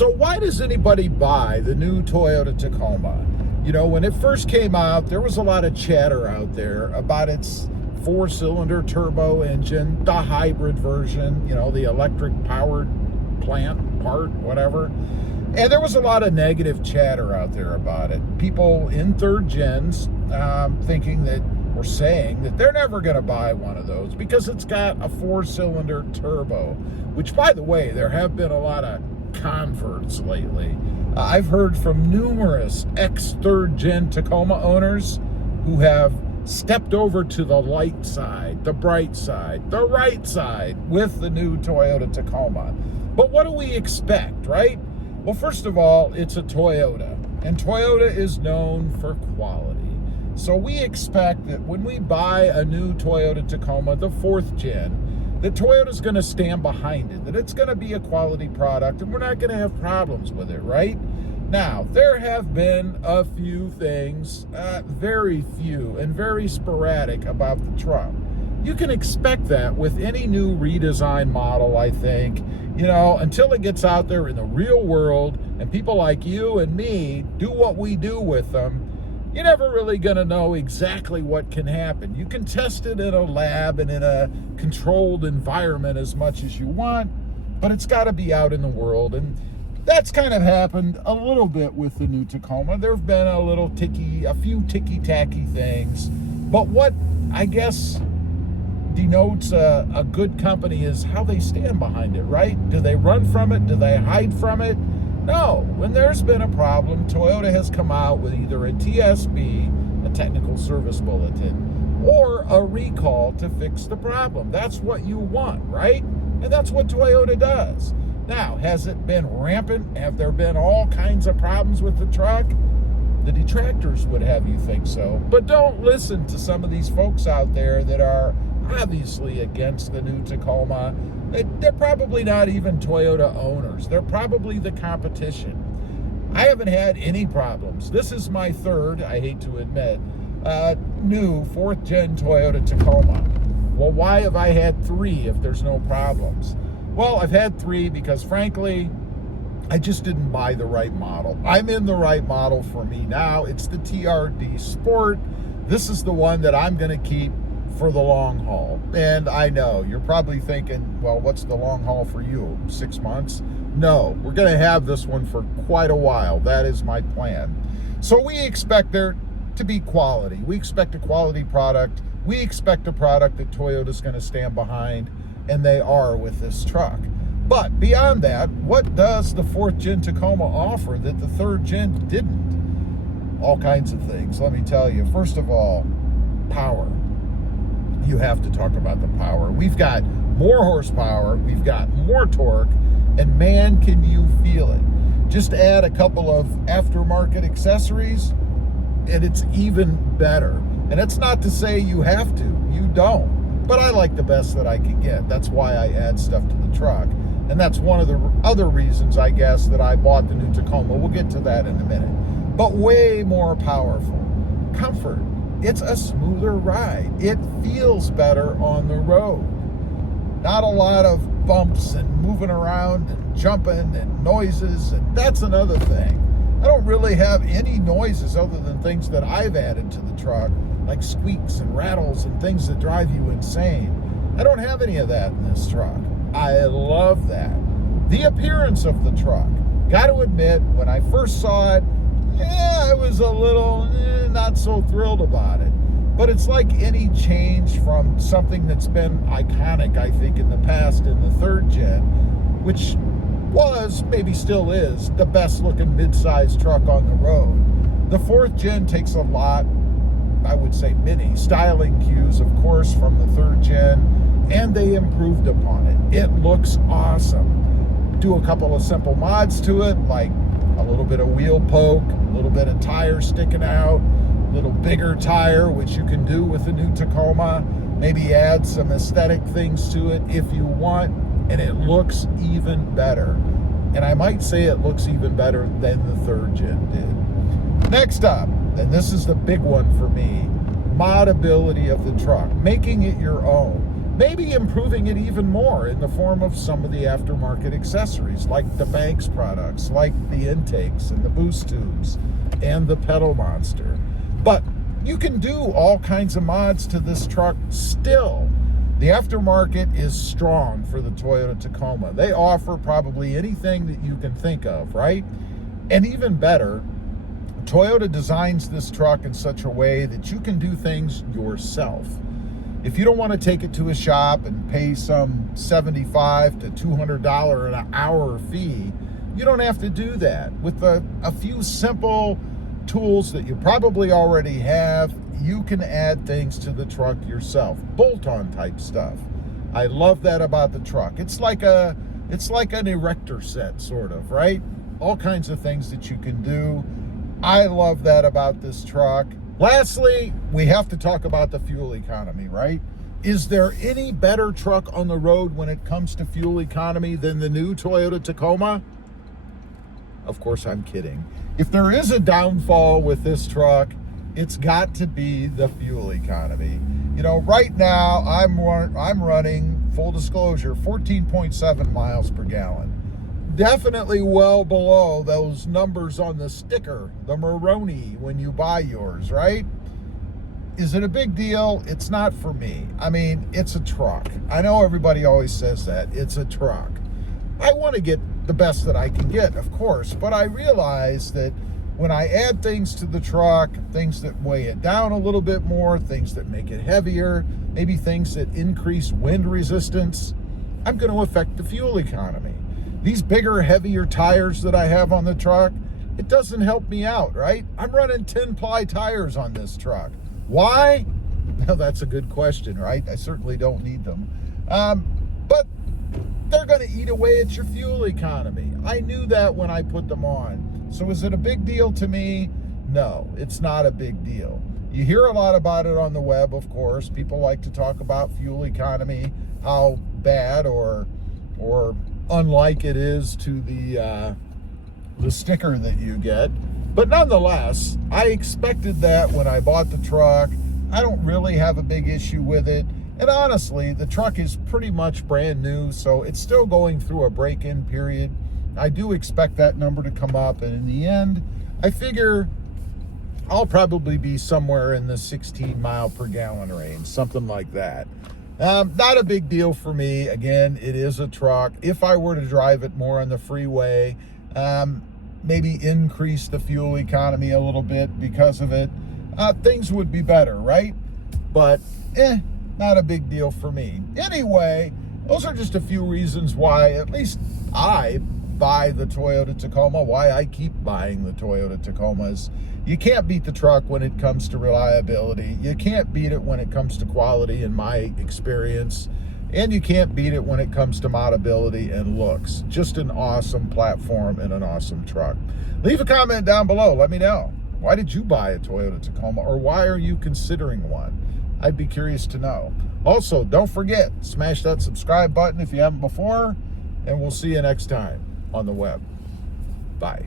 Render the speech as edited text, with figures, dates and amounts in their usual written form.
So why does anybody buy the new Toyota Tacoma? You know, when it first came out, there was a lot of chatter out there about its four-cylinder turbo engine, the hybrid version, you know, the electric powered plant part, whatever. And there was a lot of negative chatter out there about it. People in third gens thinking that, or saying that they're never going to buy one of those because it's got a four-cylinder turbo, which, by the way, there have been a lot of converts lately. I've heard from numerous ex-third gen Tacoma owners who have stepped over to the light side, the bright side, the right side with the new Toyota Tacoma. But what do we expect, right? Well, first of all, it's a Toyota, and Toyota is known for quality. So we expect that when we buy a new Toyota Tacoma, the fourth gen, that Toyota's going to stand behind it, that it's going to be a quality product, and we're not going to have problems with it, right? Now, there have been a few things, very few and very sporadic about the truck. You can expect that with any new redesign model, I think, you know, until it gets out there in the real world and people like you and me do what we do with them. You're never really going to know exactly what can happen. You can test it in a lab and in a controlled environment as much as you want, but it's got to be out in the world. And that's kind of happened a little bit with the new Tacoma. There have been a few ticky-tacky things. But what I guess denotes a good company is how they stand behind it, right? Do they run from it? Do they hide from it? No, when there's been a problem, Toyota has come out with either a TSB, a technical service bulletin, or a recall to fix the problem. That's what you want, right? And that's what Toyota does. Now, has it been rampant? Have there been all kinds of problems with the truck? The detractors would have you think so. But don't listen to some of these folks out there that are obviously against the new Tacoma. They're probably not even Toyota owners. They're probably the competition. I haven't had any problems. This is my third, I hate to admit, new fourth gen Toyota Tacoma. Well, why have I had three if there's no problems? Well, I've had three because, frankly, I just didn't buy the right model. I'm in the right model for me now. It's the TRD Sport. This is the one that I'm going to keep for the long haul. And I know you're probably thinking, well, what's the long haul for you? 6 months? No, we're going to have this one for quite a while. That is my plan. So we expect there to be quality. We expect a quality product. We expect a product that Toyota's going to stand behind, and they are with this truck. But beyond that, what does the fourth gen Tacoma offer that the third gen didn't? All kinds of things. Let me tell you. First of all, power. You have to talk about the power. We've got more horsepower, we've got more torque, and man, can you feel it. Just add a couple of aftermarket accessories, and it's even better. And it's not to say you have to, you don't. But I like the best that I can get. That's why I add stuff to the truck. And that's one of the other reasons, I guess, that I bought the new Tacoma. We'll get to that in a minute. But way more powerful. Comfort. It's a smoother ride. It feels better on the road. Not a lot of bumps and moving around and jumping and noises, and that's another thing. I don't really have any noises other than things that I've added to the truck, like squeaks and rattles and things that drive you insane. I don't have any of that in this truck. I love that. The appearance of the truck. Got to admit, when I first saw it, I was a little not so thrilled about it. But it's like any change from something that's been iconic, I think, in the past in the third gen, which was, maybe still is, the best looking mid-sized truck on the road. The fourth gen takes a lot, I would say many, styling cues, of course, from the third gen, and they improved upon it. It looks awesome. Do a couple of simple mods to it, like a little bit of wheel poke, a little bit of tire sticking out, a little bigger tire, which you can do with the new Tacoma. Maybe add some aesthetic things to it if you want, and it looks even better. And I might say it looks even better than the third gen did. Next up, and this is the big one for me, modability of the truck, making it your own. maybe improving it even more in the form of some of the aftermarket accessories, like the Banks products, like the intakes and the boost tubes and the pedal monster. But you can do all kinds of mods to this truck still. The aftermarket is strong for the Toyota Tacoma. They offer probably anything that you can think of, right? And even better, Toyota designs this truck in such a way that you can do things yourself. If you don't want to take it to a shop and pay some $75 to $200 an hour fee, you don't have to do that. With a few simple tools that you probably already have, you can add things to the truck yourself. Bolt-on type stuff. I love that about the truck. It's like an erector set, sort of, right? All kinds of things that you can do. I love that about this truck. Lastly, we have to talk about the fuel economy, right? Is there any better truck on the road when it comes to fuel economy than the new Toyota Tacoma? Of course, I'm kidding. If there is a downfall with this truck, it's got to be the fuel economy. You know, right now I'm running, full disclosure, 14.7 miles per gallon. Definitely well below those numbers on the sticker, the Maroni, when you buy yours, right? Is it a big deal? It's not for me. I mean, it's a truck. I know everybody always says that. It's a truck. I want to get the best that I can get, of course, but I realize that when I add things to the truck, things that weigh it down a little bit more, things that make it heavier, maybe things that increase wind resistance, I'm going to affect the fuel economy. These bigger, heavier tires that I have on the truck, it doesn't help me out, right? I'm running 10-ply tires on this truck. Why? Well, that's a good question, right? I certainly don't need them. But they're going to eat away at your fuel economy. I knew that when I put them on. So is it a big deal to me? No, it's not a big deal. You hear a lot about it on the web, of course. People like to talk about fuel economy, how bad or unlike it is to the sticker that you get. But nonetheless, I expected that when I bought the truck. I don't really have a big issue with it. And honestly, the truck is pretty much brand new, so it's still going through a break-in period. I do expect that number to come up, and in the end, I figure I'll probably be somewhere in the 16 mile per gallon range, something like that. Not a big deal for me. Again, it is a truck. If I were to drive it more on the freeway, maybe increase the fuel economy a little bit because of it, things would be better, right? But, not a big deal for me. Anyway, those are just a few reasons why, at least I buy the Toyota Tacoma, why I keep buying the Toyota Tacomas. You can't beat the truck when it comes to reliability. You can't beat it when it comes to quality, in my experience. And you can't beat it when it comes to modability and looks. Just an awesome platform and an awesome truck. Leave a comment down below. Let me know. Why did you buy a Toyota Tacoma, or why are you considering one? I'd be curious to know. Also, don't forget, smash that subscribe button if you haven't before, and we'll see you next time on the web. Bye.